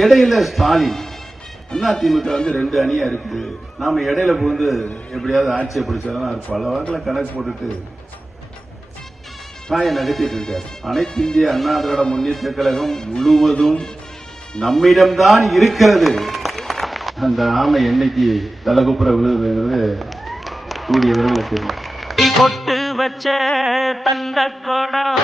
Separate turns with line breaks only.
இடையில ஸ்டாலின் அண்ணா திமுக வந்து ரெண்டு அணியா இருக்குது. நாம இடையில புகுந்து எப்படியாவது ஆட்சியை பிடிச்சதான் பல வாரத்தில் கணக்கு போட்டுட்டு காய நகர்த்திட்டு இருக்காரு. அனைத்து இந்திய அண்ணா திராவிட முன்னேற்ற கழகம் முழுவதும் நம்மிடம்தான் இருக்கிறது. அந்த ஆமை என்னைக்கு தலகுப்புற விழுதுங்கிறது கூடிய விரைவில் தெரியும்.
பொட்டு வச்ச தந்த குடம்